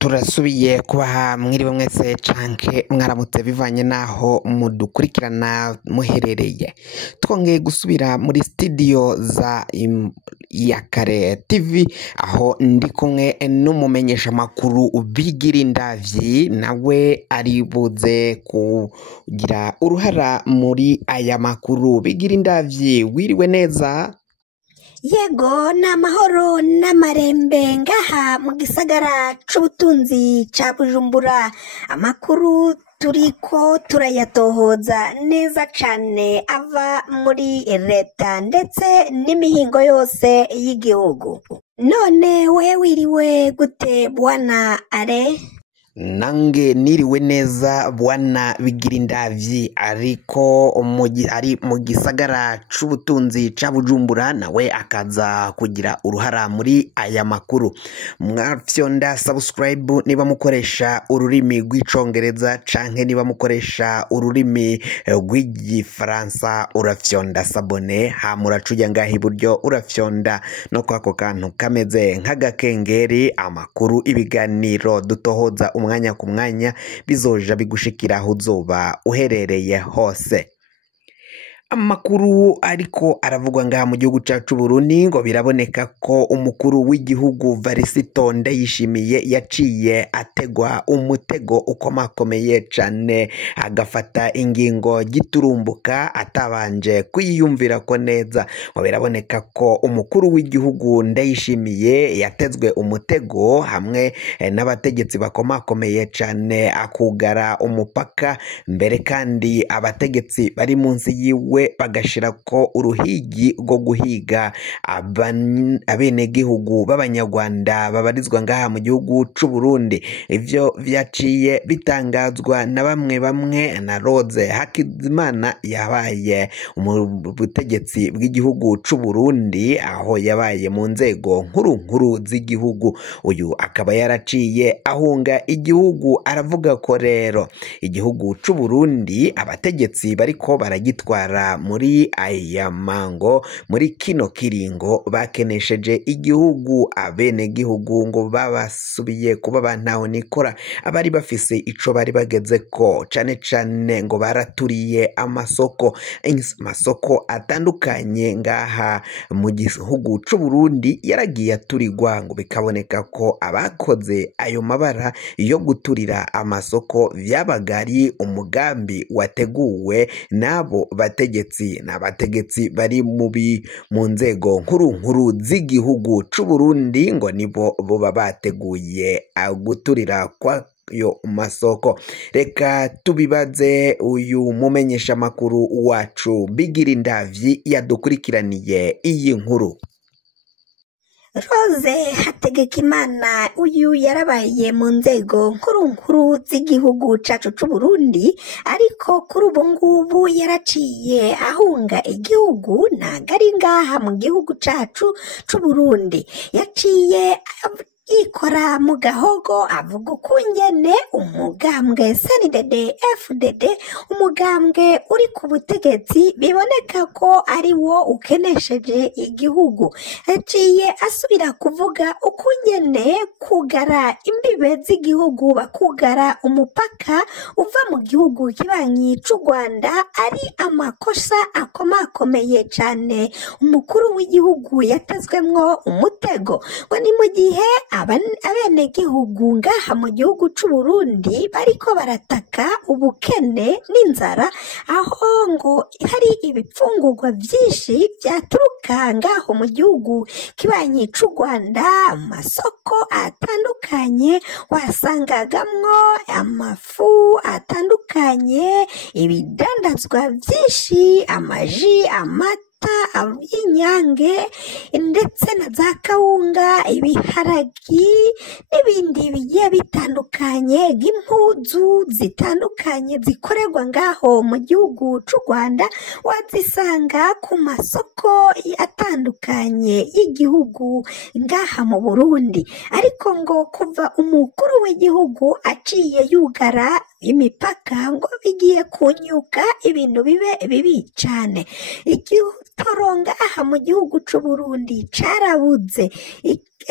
turasubiye kubaha mwiriwe mwese canke mwaramutse bivanye naho mudukurikirana muherereye. Twongeye gusubira muri studio za Iyakare TV aho ndi kumwe n'umumenyesha makuru Bigirindavyi, nawe ari buze kugira uruhara muri aya makuru. Bigirindavyi, wiriwe neza? Yego na mahoro n'amarembe ngaha mu gisagara c'ubutunzi ca Bujumbura. Amakuru turiko turayatohoza neza cane ava muri leta ndetse n'imihingo yose y'igihugu. None we wiriwe gute bwana Ale? Nange niriwe neza bwana Bigirindavyi, ariko ari mu gisagara c'ubutunzi ca Bujumbura, nawe akaza kugira uruhara muri aya makuru. Mwafyonda subscribe niba mukoresha ururimi rw'icongereza canke niba mukoresha ururimi rw'igifaransa urafyonda sabone, hamuracuja ngaho iburyo urafyonda no kwako kantu kameze nk'agakengeri. Amakuru, ibiganiro dutohoza umwanya ku mwanya bizoja bigushikira aho uzoba uherereye hose. Amakuru ariko aravugwa ngaha mu gihugu cacu Burundi, ngo biraboneka ko umukuru w'igihugu Varisito Ndayishimiye yaciye ategwa umutego ukomakomeye cane, agafata ingingo giturumbuka atabanje kwiyumvira ko neza. Ngo biraboneka ko umukuru w'igihugu Ndayishimiye yatezwe umutego hamwe n'abategetsi bakomakomeye cane, akugara umupaka mbere kandi abategetsi bari munsi yiwe bagashira ko uruhigi rwo guhiga abenegihugu b'abanyarwanda babarizwa ngaha mu gihugu c'u Burundi. Ivyo vyaciye bitangazwa na bamwe na Rose Hakizimana, yabaye ubutegetsi bw'igihugu c'u Burundi, aho yabaye mu nzego nkuru z'igihugu. Uyu akaba yaraciye ahunga igihugu, aravuga ko rero igihugu c'u Burundi abategetsi bariko baragitwara muri aya mango, muri kino kiringo bakenesheje igihugu. Abenegihugu ngo babasubiye kuba bantaho nikora, abari bafise ico bari bageze ko cane ngo baraturiye amasoko atandukanye ngaha mu gihugu c'u Burundi, yaragiye aturirwa, ngo bikaboneka ko abakoze ayo mabara yo guturira amasoko vyabaga ari umugambi wateguwe n'abo n'abategetsi bari mu nzego nkuru z'igihugu c'u Burundi, ngo nibo boba bateguye guturira kwayo masoko. Reka tubibaze uyu mumenyesha makuru wacu Bigirindavyi yadukurikiraniye iyi nkuru. Rose Hategekimana, uyu yarabaye mu nzego nkuru z'igihugu cacu c'u Burundi, ariko kuri ubu ngubu yaraciye ahunga igihugu, ntago ari ngaha mu gihugu cacu c'u Burundi. Yaciye yikora mu gahogo, avuga ukungene umugambwe CNDD FDD, umugambwe uri ku butegetsi, biboneka ko ari wo ukenesheje igihugu. Yaciye asubira kuvuga ukungene kugara imbibe z'igihugu, bakugara umupaka uva mu gihugu kibanyi c'u Rwanda ari amakosa akomakomeye cane. Umukuru w'igihugu yatezwemwo umutego, ngo ni mu gihe abenegihugu ngaha mu gihugu c'u Burundi bariko barataka ubukene n'inzara, aho ngo hari ibipfungurwa vyinshi vyaturuka ngaho mu gihugu kibanyi c'u Rwanda. Mu masoko atandukanye wasangagamwo amafu atandukanye, ibidandazwa vyinshi, amaji, amata y'Inyange ndetse na za kawunga, ibiharagi n'ibindi bigiye bitandukanye, nk'impuzu zitandukanye zikorerwa ngaho mu gihugu c'u Rwanda, wazisanga ku masoko atandukanye y'igihugu ngaha mu Burundi. Ariko ngo kuva umukuru w'igihugu aciye yugara imipaka, ngo bigiye kunyuka ibintu bibe bibi cane. Igitoro ngaha mu gihugu c'u Burundi carabuze.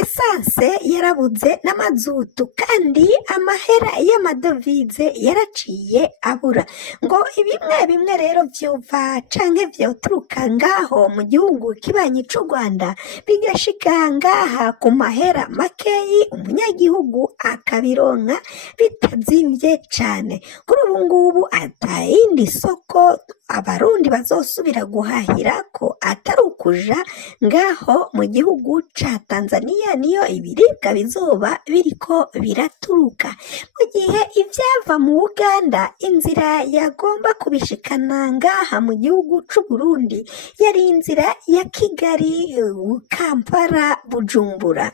esanse yarabuze n'amazutu kandi amahera y'amadovize yaraciye abura ngo bimwe rero vyova canke vyoturuka ngaho mu gihugu kibanyi c'u Rwanda bigashika ngaha ku mahera makeyi umunyagihugu akabironka bitazimvye cane. Kuri ubu ngubu atayindi soko abarundi bazosubira guhahirako atari ukuja ngaho mu gihugu ca Tanzania, niyo ibiribwa bizoba biriko biraturuka, mu gihe ivyava mu Uganda inzira yagomba kubishikana ngaha mu gihugu c'u Burundi yari inzira ya Kigali, Kampala, Bujumbura,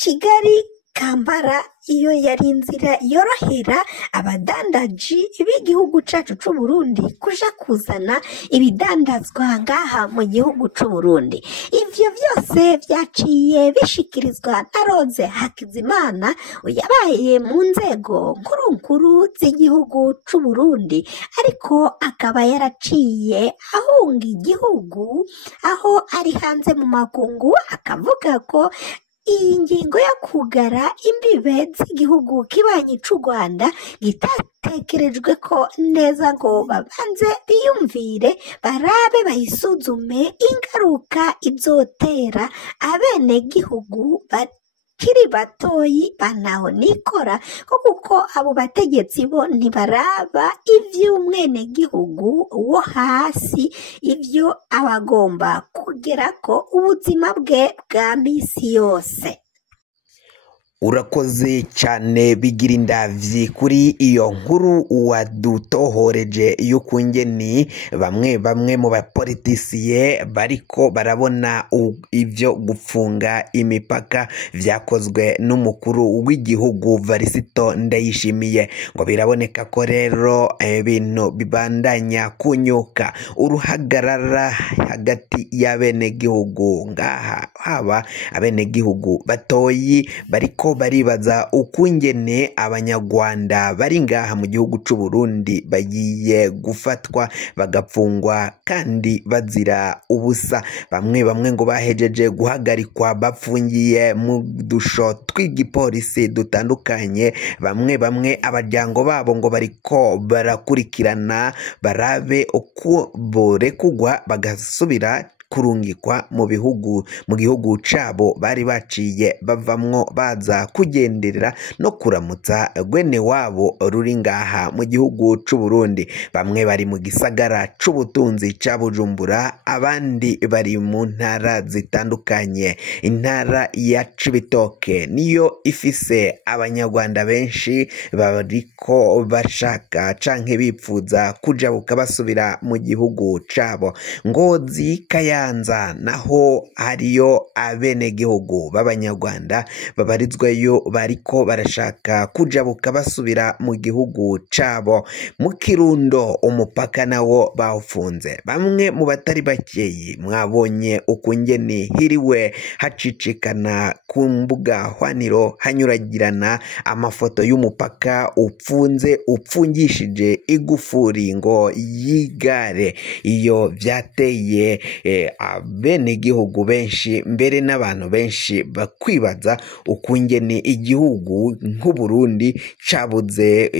Kigali, Kampala. Iyo yari inzira yorohera abadandaji b'igihugu cacu c'u Burundi kuja kuzana ibidandazwa ngaha mu gihugu c'u Burundi. Ivyo vyose vyaciye bishikirizwa na Rose Hakizimana yabaye mu nzego nkuru z'igihugu c'u Burundi, ariko akaba yaraciye ahunga igihugu aho ari hanze mu makungu, akavuga ko iyi ngingo yo kugara imbibe z'igihugu kibanyi c'u Rwanda gitatekerejwe ko neza ngo babanze biyumvire barabe bayisuzume ingaruka izotera abenegihugu bakiri batoyi banaho nikora, kuko abo bategetsi bo ntibaraba ivy'umwenegihugu wo hasi, ivyo abagomba kugerako ubuzima bwe bwa misi yose. Urakoze cyane Bigirindavyi kuri iyo nkuru wadutohoreje y'ukungeni bamwe mu bapolitisiye bariko barabona ivyo gufunga imipaka vyakozwe n'umukuru w'igihugu Varisito Ndayishimiye, ngo biraboneka ko rero ibintu bibandanya kunyuka, uruhagarara hagati y'abenegihugu ngaha, haba abenegihugu batoyi bariko baribaza ukungene abanyarwanda bari ngaha mu gihugu c'u Burundi bagiye gufatwa bagapfungwa kandi bazira ubusa. Bamwe ngo bahejeje guhagarikwa bapfungiye mu dusho tw'igipolisi dutandukanye, bamwe abaryango babo ngo bariko barakurikirana barabe uko borekugwa bagasubira kurungikwa mu gihugu cabo bari baciye bavamwo baza kugenderera no kuramutsa gwene wabo ruri ngaha mu gihugu c'u Burundi. Bamwe bari mu gisagara c'ubutunzi ca Bujumbura, abandi bari mu ntara zitandukanye. Intara ya Cibitoke niyo ifise abanyarwanda benshi bariko bashaka canke bipfuza kujabuka basubira mu gihugu cabo. Ngozi, Kayanza naho hariyo abenegihugu b'abanyarwanda babarizwayo bariko barashaka kujabuka basubira mu gihugu cabo. Mu Kirundo umupaka nawo bawufunze. Bamwe mu batari bakeyi mwabonye ukungeni hiriwe hacicikana ku mbuga hwaniro hanyuragirana amafoto y'umupaka upfungishije igufuri ngo y'igare. Iyo vyateye abenegihugu benshi mbere n'abantu benshi bakwibaza ukungene igihugu nk'u Burundi cabuze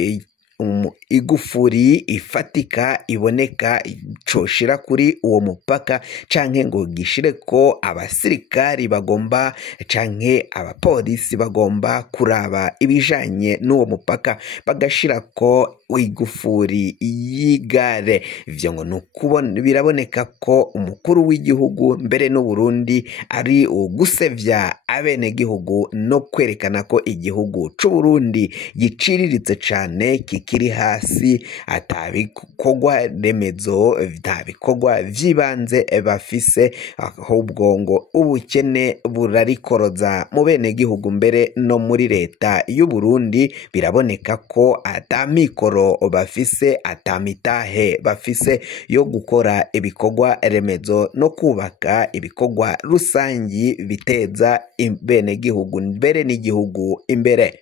igufuri ifatika iboneka coshira kuri uwo mupaka, canke ngo gishire ko abasirikari bagomba canke abapolisi bagomba kuraba ibijanye n'uwo mupaka bagashira ko igufuri y'igare. Ivyo ngo nukubona biraboneka ko umukuru w'igihugu mbere n'u Burundi ari ugusevya abenegihugu no kwerekana ko igihugu c'u Burundi giciriritse cane, kikiri hasi, atabikorwa remezo, atabikorwa vy'ibanze bafise, ahubwo ngo ubukene burarikoroza mu benegihugu mbere no muri leta y'u Burundi. Biraboneka ko atamikoro bafise, atamitahe bafise yo gukora ibikorwa remezo no kubaka ibikorwa rusangi biteza benegihugu mbere n'igihugu imbere.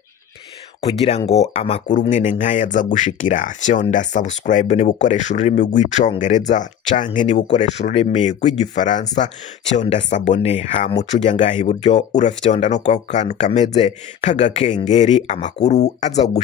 kugira ngo amakuru mwene nk'aya aza gushikira fyonda subscribe niba ukoresha ururimi rw'icongereza canke niba ukoresha ururimi rw'igifaransa fyonda sabone ha muco ujya ngaha iburyo urafyonda no kwa kantu kameze k'agakengeri amakuru aza gushikira